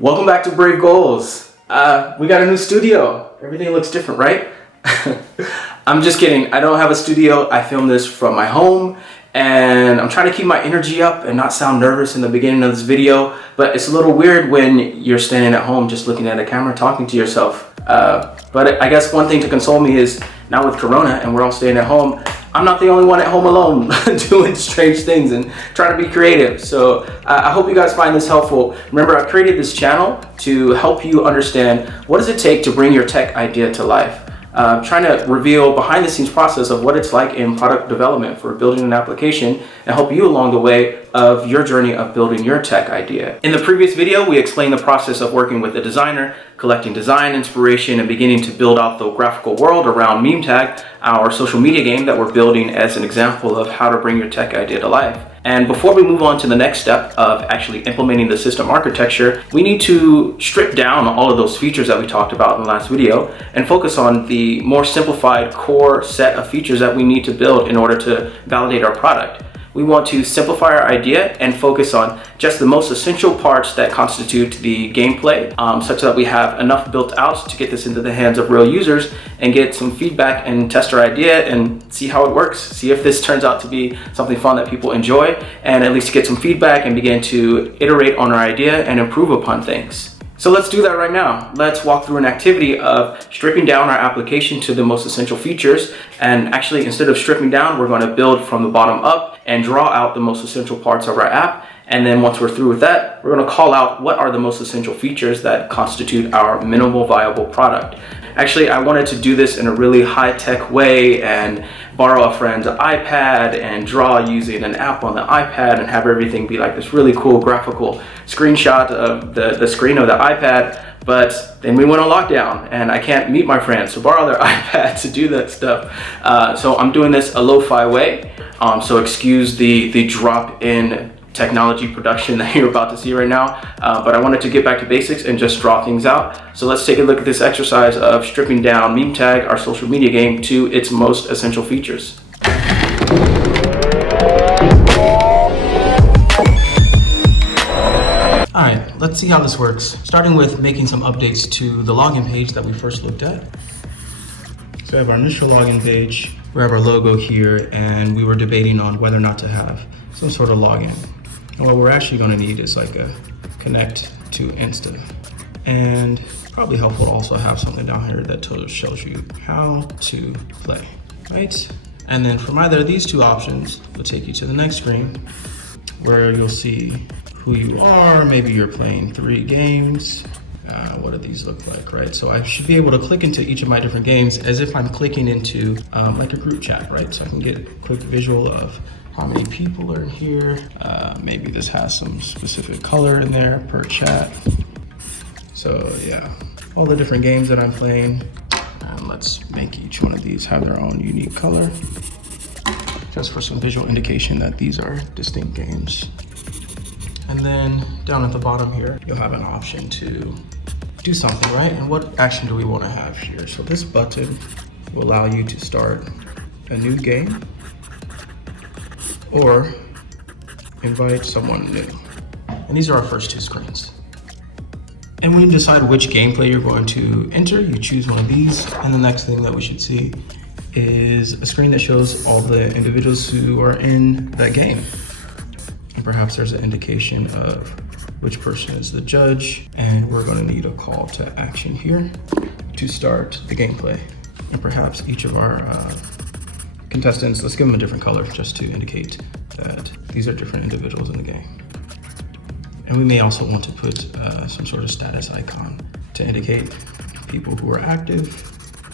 Welcome back to Brave Goals. We got a new studio. Everything looks different, right? I'm just kidding. I don't have a studio. I filmed this from my home and I'm trying to keep my energy up and not sound nervous in the beginning of this video, but it's a little weird when you're standing at home just looking at a camera talking to yourself. But I guess one thing to console me is now with Corona and we're all staying at home, I'm not the only one at home alone doing strange things and trying to be creative. So I hope you guys find this helpful. Remember, I created this channel to help you understand what does it take to bring your tech idea to life. Trying to reveal behind the scenes process of what it's like in product development for building an application and help you along the way of your journey of building your tech idea. In the previous video, we explained the process of working with a designer, collecting design inspiration, and beginning to build out the graphical world around Meme Tag, our social media game that we're building as an example of how to bring your tech idea to life. And before we move on to the next step of actually implementing the system architecture, we need to strip down all of those features that we talked about in the last video and focus on the more simplified core set of features that we need to build in order to validate our product. We want to simplify our idea and focus on just the most essential parts that constitute the gameplay, such that we have enough built out to get this into the hands of real users and get some feedback and test our idea and see how it works. See if this turns out to be something fun that people enjoy, and at least get some feedback and begin to iterate on our idea and improve upon things. So let's do that right now. Let's walk through an activity of stripping down our application to the most essential features. And actually, instead of stripping down, we're going to build from the bottom up and draw out the most essential parts of our app. And then once we're through with that, we're going to call out what are the most essential features that constitute our minimal viable product. Actually, I wanted to do this in a really high-tech way and borrow a friend's iPad and draw using an app on the iPad and have everything be like this really cool graphical screenshot of the screen of the iPad. But then we went on lockdown and I can't meet my friends to borrow their iPad to do that stuff. So I'm doing this a lo-fi way. So excuse the drop in technology production that you're about to see right now, but I wanted to get back to basics and just draw things out. So let's take a look at this exercise of stripping down Meme Tag, our social media game, to its most essential features. Alright, let's see how this works. Starting with making some updates to the login page that we first looked at. So we have our initial login page, we have our logo here, and we were debating on whether or not to have some sort of login. And what we're actually going to need is like a connect to Insta. And probably helpful to also have something down here that shows you how to play, right? And then from either of these two options, we'll take you to the next screen where you'll see who you are. Maybe you're playing 3 games. What do these look like, right? So I should be able to click into each of my different games as if I'm clicking into like a group chat, right? So I can get a quick visual of how many people are in here. Maybe this has some specific color in there per chat. So yeah, all the different games that I'm playing. And let's make each one of these have their own unique color, just for some visual indication that these are distinct games. And then down at the bottom here, you'll have an option to do something, right? And what action do we want to have here? So this button will allow you to start a new game or invite someone new. And these are our first 2 screens. And when you decide which gameplay you're going to enter, you choose one of these. And the next thing that we should see is a screen that shows all the individuals who are in that game. And perhaps there's an indication of which person is the judge. And we're going to need a call to action here to start the gameplay. And perhaps each of our contestants, let's give them a different color just to indicate that these are different individuals in the game. And we may also want to put some sort of status icon to indicate people who are active.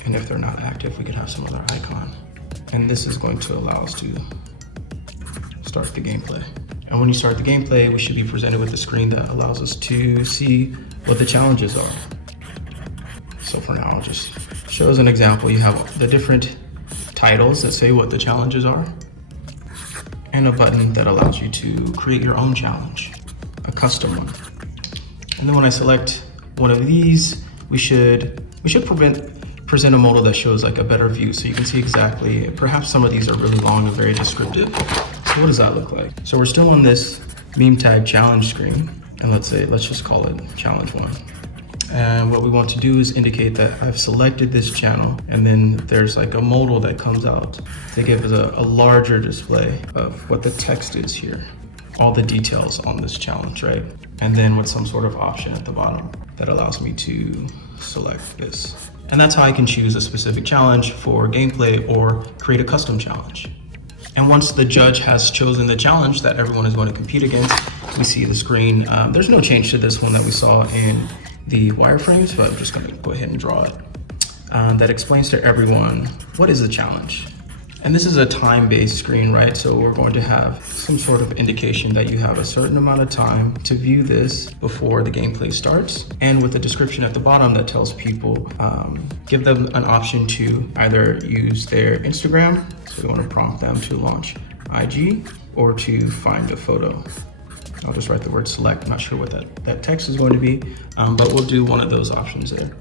And if they're not active, we could have some other icon. And this is going to allow us to start the gameplay. And when you start the gameplay, we should be presented with a screen that allows us to see what the challenges are. So for now, I'll just show as an example, you have the different titles that say what the challenges are, and a button that allows you to create your own challenge, a custom one. And then when I select one of these, we should present a modal that shows like a better view, so you can see exactly, perhaps some of these are really long and very descriptive. So what does that look like? So we're still on this Meme Tag challenge screen, And let's just call it challenge 1. And what we want to do is indicate that I've selected this channel, and then there's like a modal that comes out to give us a larger display of what the text is here, all the details on this challenge, right? And then with some sort of option at the bottom that allows me to select this. And that's how I can choose a specific challenge for gameplay or create a custom challenge. And once the judge has chosen the challenge that everyone is going to compete against, we see the screen. There's no change to this one that we saw in the wireframes, but I'm just going to go ahead and draw it. That explains to everyone what is the challenge. And this is a time-based screen, right? So we're going to have some sort of indication that you have a certain amount of time to view this before the gameplay starts. And with a description at the bottom that tells people, give them an option to either use their Instagram, so we want to prompt them to launch IG, or to find a photo. I'll just write the word select. I'm not sure what that text is going to be, but we'll do one of those options there.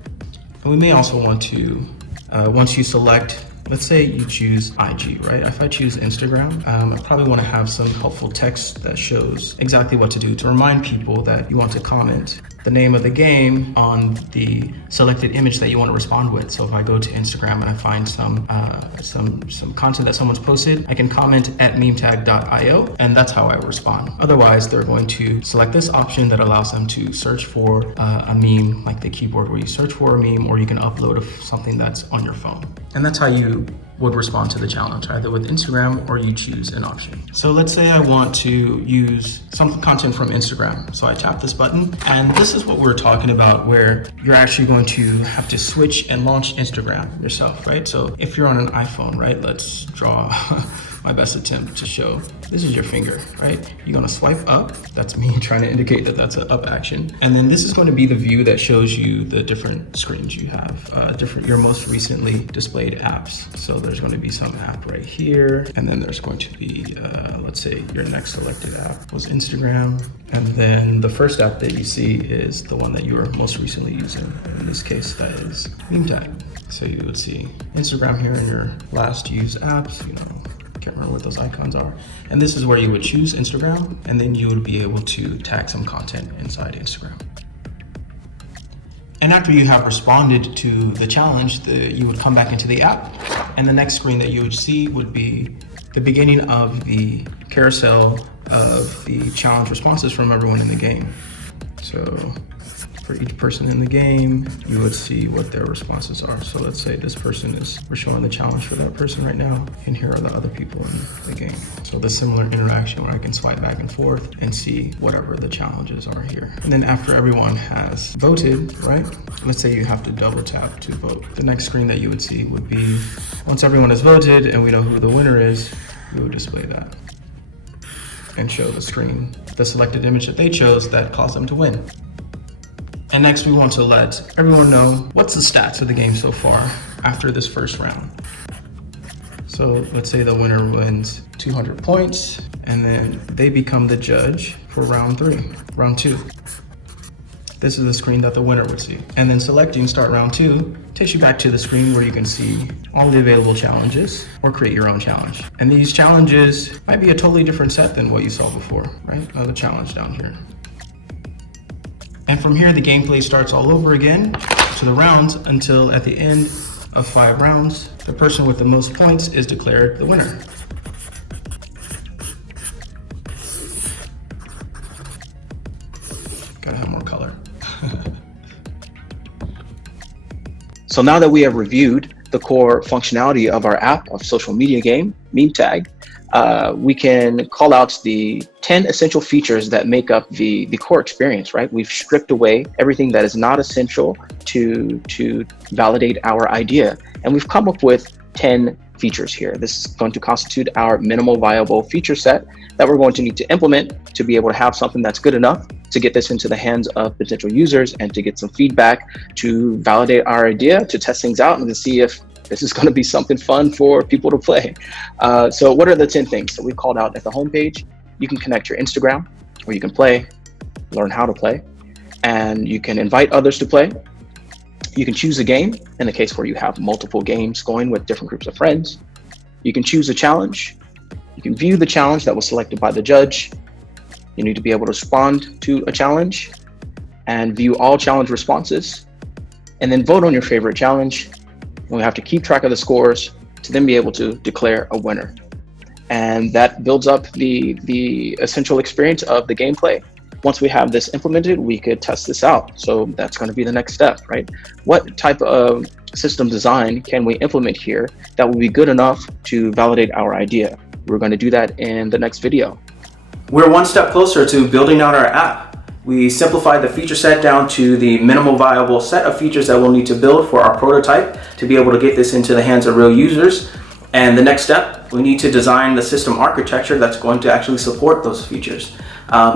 And we may also want to, once you select, let's say you choose IG, right? If I choose Instagram, I probably want to have some helpful text that shows exactly what to do to remind people that you want to comment the name of the game on the selected image that you want to respond with. So if I go to Instagram and I find some content that someone's posted, I can comment at memetag.io, and that's how I respond. Otherwise, they're going to select this option that allows them to search for a meme, like the keyboard where you search for a meme, or you can upload something that's on your phone. And that's how you would respond to the challenge, either with Instagram or you choose an option. So let's say I want to use some content from Instagram. So I tap this button, and this is what we're talking about, where you're actually going to have to switch and launch Instagram yourself, right? So if you're on an iPhone, right, let's draw my best attempt to show, this is your finger, right? You're gonna swipe up. That's me trying to indicate that that's an up action. And then this is going to be the view that shows you the different screens you have, your most recently displayed apps. So there's going to be some app right here. And then there's going to be, let's say your next selected app was Instagram. And then the first app that you see is the one that you were most recently using. In this case, that is memetag. So you would see Instagram here in your last used apps, can't remember what those icons are. And this is where you would choose Instagram, and then you would be able to tag some content inside Instagram. And after you have responded to the challenge, you would come back into the app, and the next screen that you would see would be the beginning of the carousel of the challenge responses from everyone in the game. So for each person in the game, you would see what their responses are. So let's say this person we're showing the challenge for that person right now, and here are the other people in the game. So the similar interaction where I can swipe back and forth and see whatever the challenges are here. And then after everyone has voted, right? Let's say you have to double tap to vote. The next screen that you would see would be, once everyone has voted and we know who the winner is, we would display that and show the screen, the selected image that they chose that caused them to win. And next we want to let everyone know what's the stats of the game so far after this first round. So let's say the winner wins 200 points, and then they become the judge for round 2. This is the screen that the winner would see. And then selecting start round 2 takes you back to the screen where you can see all the available challenges or create your own challenge. And these challenges might be a totally different set than what you saw before, right? Another challenge down here. And from here, the gameplay starts all over again to the rounds until at the end of 5 rounds, the person with the most points is declared the winner. Gotta have more color. So now that we have reviewed the core functionality of our app of social media game, memetag, we can call out the 10 essential features that make up the core experience, right? We've stripped away everything that is not essential to validate our idea. And we've come up with 10 features here. This is going to constitute our minimal viable feature set that we're going to need to implement to be able to have something that's good enough to get this into the hands of potential users and to get some feedback to validate our idea, to test things out and to see if this is going to be something fun for people to play. So what are the 10 things that we called out at the homepage? You can connect your Instagram, where you can play, learn how to play, and you can invite others to play. You can choose a game in the case where you have multiple games going with different groups of friends. You can choose a challenge. You can view the challenge that was selected by the judge. You need to be able to respond to a challenge and view all challenge responses, and then vote on your favorite challenge. And we have to keep track of the scores to then be able to declare a winner. And that builds up the essential experience of the gameplay. Once we have this implemented, we could test this out. So that's going to be the next step, right? What type of system design can we implement here that will be good enough to validate our idea? We're going to do that in the next video. We're one step closer to building out our app. We simplified the feature set down to the minimal viable set of features that we'll need to build for our prototype to be able to get this into the hands of real users. And the next step, we need to design the system architecture that's going to actually support those features.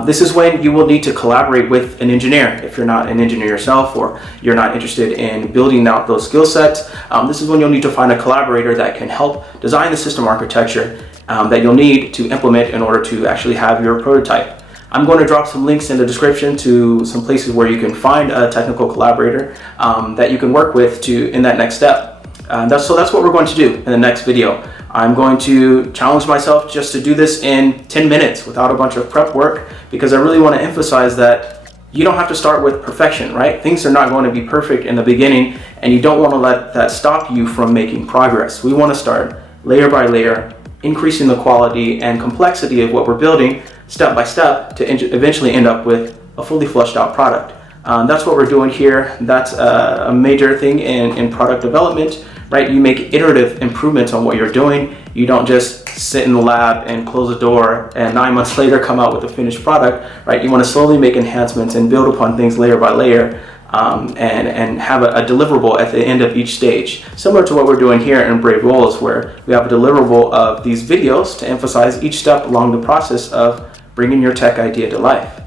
This is when you will need to collaborate with an engineer. If you're not an engineer yourself or you're not interested in building out those skill sets, this is when you'll need to find a collaborator that can help design the system architecture that you'll need to implement in order to actually have your prototype. I'm going to drop some links in the description to some places where you can find a technical collaborator that you can work with in that next step. So that's what we're going to do in the next video. I'm going to challenge myself just to do this in 10 minutes without a bunch of prep work, because I really want to emphasize that you don't have to start with perfection, right? Things are not going to be perfect in the beginning, and you don't want to let that stop you from making progress. We want to start layer by layer, increasing the quality and complexity of what we're building step by step to eventually end up with a fully fleshed out product. That's what we're doing here. That's a major thing in product development, right? You make iterative improvements on what you're doing. You don't just sit in the lab and close the door and 9 months later come out with a finished product, right? You want to slowly make enhancements and build upon things layer by layer, and have a deliverable at the end of each stage. Similar to what we're doing here in Brave Roles, where we have a deliverable of these videos to emphasize each step along the process of bringing your tech idea to life.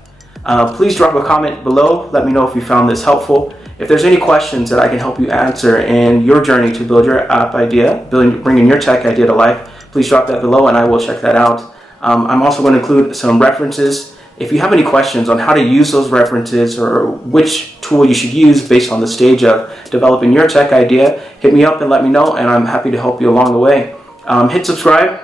Please drop a comment below. Let me know if you found this helpful. If there's any questions that I can help you answer in your journey to build your app idea, bringing your tech idea to life, please drop that below and I will check that out. I'm also going to include some references. If you have any questions on how to use those references or which tool you should use based on the stage of developing your tech idea, hit me up and let me know, and I'm happy to help you along the way. Hit subscribe.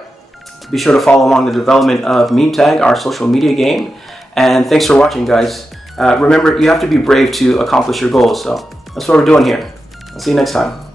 Be sure to follow along the development of Meme Tag, our social media game. And thanks for watching, guys. Remember, you have to be brave to accomplish your goals. So that's what we're doing here. I'll see you next time.